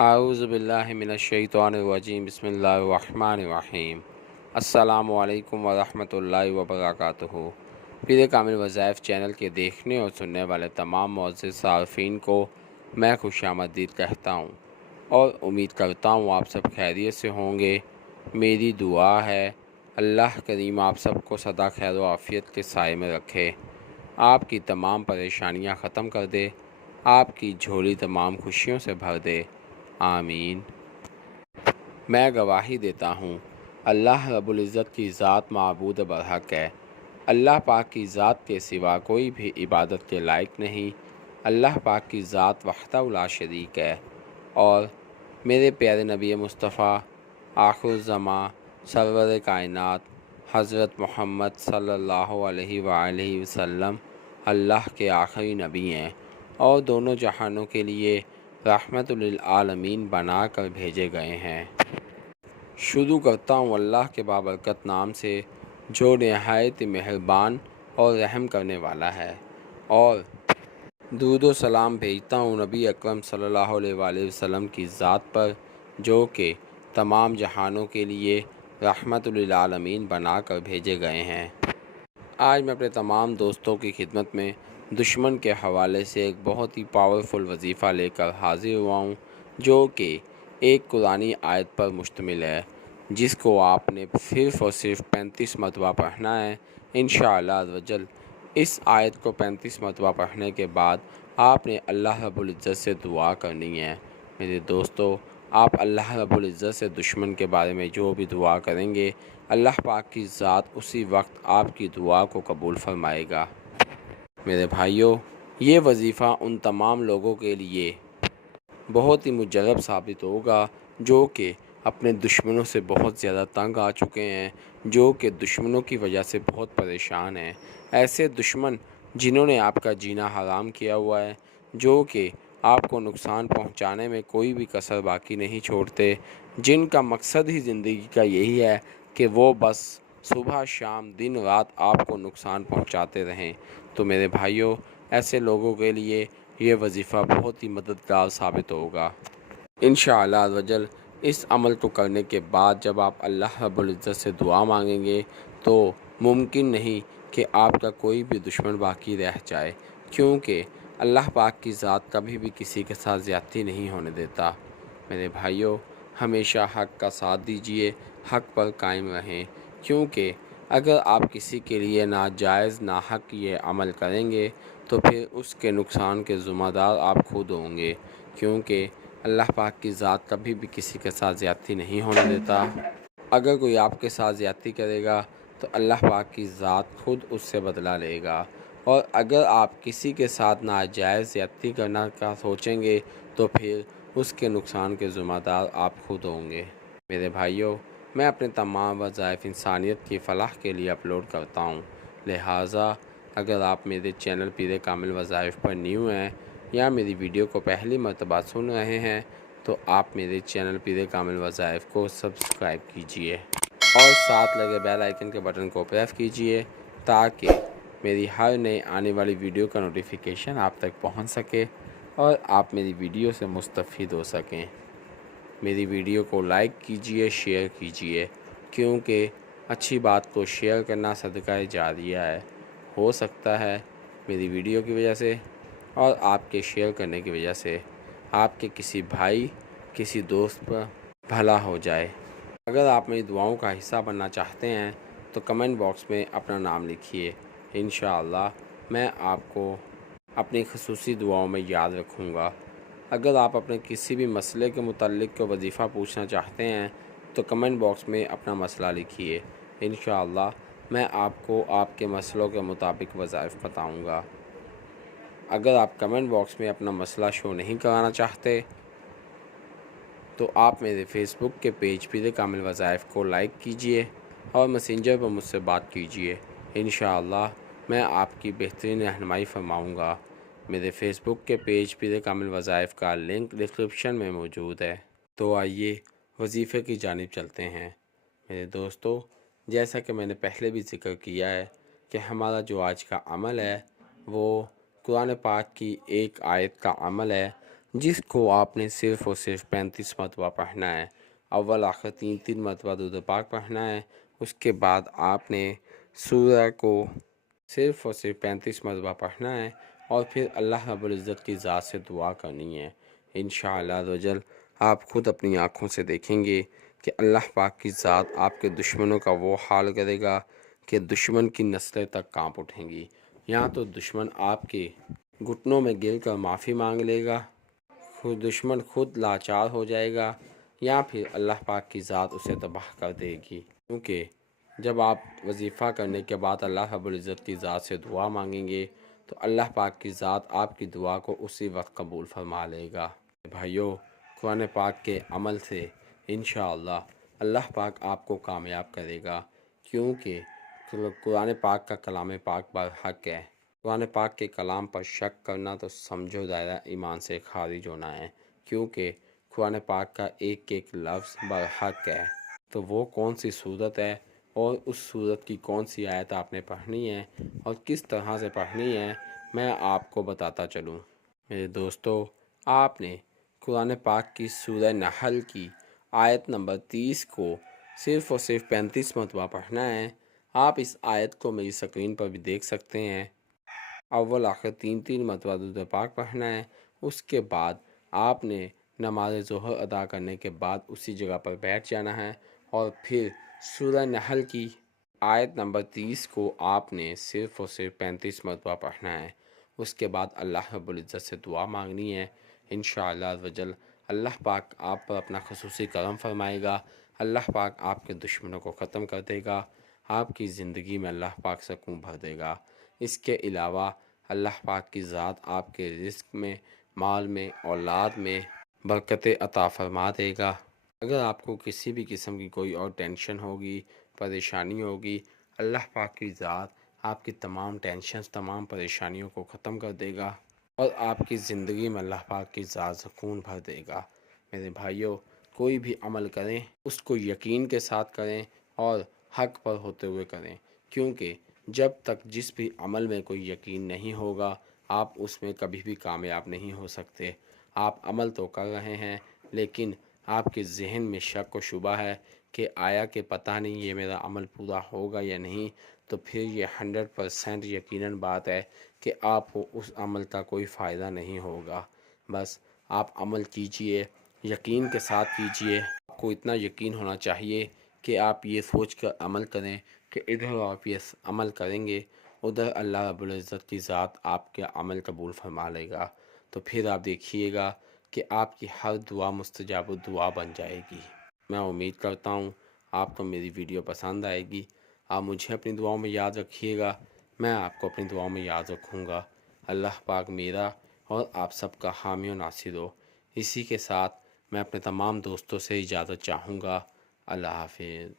اعوذ باللہ من الشیطان الرجیم بسم اللہ الرحمن الرحیم السلام علیکم ورحمۃ اللہ وبرکاتہ۔ پیر کامل وظائف چینل کے دیکھنے اور سننے والے تمام معزز صارفین کو میں خوش آمدید کہتا ہوں اور امید کرتا ہوں آپ سب خیریت سے ہوں گے۔ میری دعا ہے اللہ کریم آپ سب کو سدا خیر و عافیت کے سائے میں رکھے، آپ کی تمام پریشانیاں ختم کر دے، آپ کی جھولی تمام خوشیوں سے بھر دے، آمین۔ میں گواہی دیتا ہوں اللہ رب العزت کی ذات معبود برحق ہے، اللہ پاک کی ذات کے سوا کوئی بھی عبادت کے لائق نہیں، اللہ پاک کی ذات وحدہ لا شریک ہے، اور میرے پیارے نبی مصطفیٰ آخر الزماں سرور کائنات حضرت محمد صلی اللہ علیہ وآلہ وسلم اللہ کے آخری نبی ہیں اور دونوں جہانوں کے لیے رحمت للعالمین بنا کر بھیجے گئے ہیں۔ شروع کرتا ہوں اللہ کے بابرکت نام سے جو نہایت مہربان اور رحم کرنے والا ہے، اور درود و سلام بھیجتا ہوں نبی اکرم صلی اللہ علیہ وآلہ وسلم کی ذات پر جو کہ تمام جہانوں کے لیے رحمت للعالمین بنا کر بھیجے گئے ہیں۔ آج میں اپنے تمام دوستوں کی خدمت میں دشمن کے حوالے سے ایک بہت ہی پاورفل وظیفہ لے کر حاضر ہوا ہوں جو کہ ایک قرآنی آیت پر مشتمل ہے، جس کو آپ نے صرف اور صرف 35 مرتبہ پڑھنا ہے انشاءاللہ عزوجل۔ اس آیت کو 35 مرتبہ پڑھنے کے بعد آپ نے اللہ رب العزت سے دعا کرنی ہے۔ میرے دوستو، آپ اللہ رب العزت سے دشمن کے بارے میں جو بھی دعا کریں گے اللہ پاک کی ذات اسی وقت آپ کی دعا کو قبول فرمائے گا۔ میرے بھائیوں، یہ وظیفہ ان تمام لوگوں کے لیے بہت ہی مجرب ثابت ہوگا جو کہ اپنے دشمنوں سے بہت زیادہ تنگ آ چکے ہیں، جو کہ دشمنوں کی وجہ سے بہت پریشان ہیں۔ ایسے دشمن جنہوں نے آپ کا جینا حرام کیا ہوا ہے، جو کہ آپ کو نقصان پہنچانے میں کوئی بھی کسر باقی نہیں چھوڑتے، جن کا مقصد ہی زندگی کا یہی ہے کہ وہ بس صبح شام دن رات آپ کو نقصان پہنچاتے رہیں۔ تو میرے بھائیوں، ایسے لوگوں کے لیے یہ وظیفہ بہت ہی مددگار ثابت ہوگا انشاءاللہ عزوجل۔ اس عمل کو کرنے کے بعد جب آپ اللہ رب العزت سے دعا مانگیں گے تو ممکن نہیں کہ آپ کا کوئی بھی دشمن باقی رہ جائے، کیونکہ اللہ پاک کی ذات کبھی بھی کسی کے ساتھ زیادتی نہیں ہونے دیتا۔ میرے بھائیوں، ہمیشہ حق کا ساتھ دیجیے، حق پر قائم رہیں، کیونکہ اگر آپ کسی کے لیے ناجائز ناحق یہ عمل کریں گے تو پھر اس کے نقصان کے ذمہ دار آپ خود ہوں گے، کیونکہ اللہ پاک کی ذات کبھی بھی کسی کے ساتھ زیادتی نہیں ہونے دیتا۔ اگر کوئی آپ کے ساتھ زیادتی کرے گا تو اللہ پاک کی ذات خود اس سے بدلہ لے گا، اور اگر آپ کسی کے ساتھ ناجائز زیادتی کرنا کا سوچیں گے تو پھر اس کے نقصان کے ذمہ دار آپ خود ہوں گے۔ میرے بھائیوں، میں اپنے تمام وظائف انسانیت کی فلاح کے لیے اپلوڈ کرتا ہوں، لہٰذا اگر آپ میرے چینل پیر کامل وظائف پر نیو ہیں یا میری ویڈیو کو پہلی مرتبہ سن رہے ہیں تو آپ میرے چینل پیر کامل وظائف کو سبسکرائب کیجئے اور ساتھ لگے بیل آئیکن کے بٹن کو پریس کیجئے تاکہ میری ہر نئے آنے والی ویڈیو کا نوٹیفیکیشن آپ تک پہنچ سکے اور آپ میری ویڈیو سے مستفید ہو سکیں۔ میری ویڈیو کو لائک کیجئے، شیئر کیجئے، کیونکہ اچھی بات کو شیئر کرنا صدقہ جاریہ ہے۔ ہو سکتا ہے میری ویڈیو کی وجہ سے اور آپ کے شیئر کرنے کی وجہ سے آپ کے کسی بھائی، کسی دوست پر بھلا ہو جائے۔ اگر آپ میری دعاؤں کا حصہ بننا چاہتے ہیں تو کمنٹ باکس میں اپنا نام لکھیے، انشاءاللہ میں آپ کو اپنی خصوصی دعاؤں میں یاد رکھوں گا۔ اگر آپ اپنے کسی بھی مسئلے کے متعلق کوئی وظیفہ پوچھنا چاہتے ہیں تو کمنٹ باکس میں اپنا مسئلہ لکھیے، انشاءاللہ میں آپ کو آپ کے مسئلوں کے مطابق وظائف بتاؤں گا۔ اگر آپ کمنٹ باکس میں اپنا مسئلہ شو نہیں کرانا چاہتے تو آپ میرے فیس بک کے پیج پیر کامل وظائف کو لائک کیجئے اور میسنجر پر مجھ سے بات کیجئے، انشاءاللہ میں آپ کی بہترین رہنمائی فرماؤں گا۔ میرے فیس بک کے پیج پیر کامل وظائف کا لنک ڈسکرپشن میں موجود ہے۔ تو آئیے وظیفے کی جانب چلتے ہیں۔ میرے دوستو، جیسا کہ میں نے پہلے بھی ذکر کیا ہے کہ ہمارا جو آج کا عمل ہے وہ قرآن پاک کی ایک آیت کا عمل ہے جس کو آپ نے صرف اور صرف 35 مرتبہ پڑھنا ہے۔ اول آخر 3 مرتبہ درود پاک پڑھنا ہے۔ اس کے بعد آپ نے سورہ کو صرف اور صرف 35 مرتبہ پڑھنا ہے، اور پھر اللہ رب العزت کی ذات سے دعا کرنی ہے۔ انشاءاللہ عزوجل آپ خود اپنی آنکھوں سے دیکھیں گے کہ اللہ پاک کی ذات آپ کے دشمنوں کا وہ حال کرے گا کہ دشمن کی نسلیں تک کانپ اٹھیں گی۔ یا تو دشمن آپ کے گھٹنوں میں گر کر معافی مانگ لے گا، دشمن خود لاچار ہو جائے گا، یا پھر اللہ پاک کی ذات اسے تباہ کر دے گی۔ کیونکہ جب آپ وظیفہ کرنے کے بعد اللہ رب العزت کی ذات سے دعا مانگیں گے تو اللہ پاک کی ذات آپ کی دعا کو اسی وقت قبول فرما لے گا۔ بھائیو، قرآن پاک کے عمل سے انشاءاللہ اللہ پاک آپ کو کامیاب کرے گا، کیونکہ قرآن پاک کا کلام پاک برحق ہے۔ قرآن پاک کے کلام پر شک کرنا تو سمجھو دائرہ ایمان سے خارج ہونا ہے، کیونکہ قرآن پاک کا ایک ایک لفظ برحق ہے۔ تو وہ کون سی صورت ہے اور اس صورت کی کون سی آیت آپ نے پڑھنی ہے اور کس طرح سے پڑھنی ہے، میں آپ کو بتاتا چلوں۔ میرے دوستو، آپ نے قرآن پاک کی سورہ نحل کی آیت نمبر 30 کو صرف اور صرف 35 مرتبہ پڑھنا ہے۔ آپ اس آیت کو میری سکرین پر بھی دیکھ سکتے ہیں۔ اول آخر 3 مرتبہ درود پاک پڑھنا ہے۔ اس کے بعد آپ نے نماز ظہر ادا کرنے کے بعد اسی جگہ پر بیٹھ جانا ہے، اور پھر سورہ نحل کی آیت نمبر 30 کو آپ نے صرف اور صرف 35 مرتبہ پڑھنا ہے۔ اس کے بعد اللہ رب العزت سے دعا مانگنی ہے۔ انشاءاللہ عزوجل اللہ پاک آپ پر اپنا خصوصی کرم فرمائے گا، اللہ پاک آپ کے دشمنوں کو ختم کر دے گا، آپ کی زندگی میں اللہ پاک سکون بھر دے گا۔ اس کے علاوہ اللہ پاک کی ذات آپ کے رزق میں، مال میں، اولاد میں برکت عطا فرما دے گا۔ اگر آپ کو کسی بھی قسم کی کوئی اور ٹینشن ہوگی، پریشانی ہوگی، اللہ پاک کی ذات آپ کی تمام ٹینشنز، تمام پریشانیوں کو ختم کر دے گا، اور آپ کی زندگی میں اللہ پاک کی ذات سکون بھر دے گا۔ میرے بھائیوں، کوئی بھی عمل کریں اس کو یقین کے ساتھ کریں اور حق پر ہوتے ہوئے کریں، کیونکہ جب تک جس بھی عمل میں کوئی یقین نہیں ہوگا آپ اس میں کبھی بھی کامیاب نہیں ہو سکتے۔ آپ عمل تو کر رہے ہیں، لیکن آپ کے ذہن میں شک و شبہ ہے کہ آیا کہ پتہ نہیں یہ میرا عمل پورا ہوگا یا نہیں، تو پھر یہ 100% یقیناً بات ہے کہ آپ کو اس عمل کا کوئی فائدہ نہیں ہوگا۔ بس آپ عمل کیجئے، یقین کے ساتھ کیجئے۔ آپ کو اتنا یقین ہونا چاہیے کہ آپ یہ سوچ کر عمل کریں کہ ادھر آپ یہ عمل کریں گے، ادھر اللہ رب العزت کی ذات آپ کے عمل قبول فرما لے گا۔ تو پھر آپ دیکھیے گا کہ آپ کی ہر دعا مستجاب دعا بن جائے گی۔ میں امید کرتا ہوں آپ کو میری ویڈیو پسند آئے گی۔ آپ مجھے اپنی دعاؤں میں یاد رکھیے گا، میں آپ کو اپنی دعاؤں میں یاد رکھوں گا۔ اللہ پاک میرا اور آپ سب کا حامی و ناصر ہو۔ اسی کے ساتھ میں اپنے تمام دوستوں سے اجازت چاہوں گا۔ اللہ حافظ۔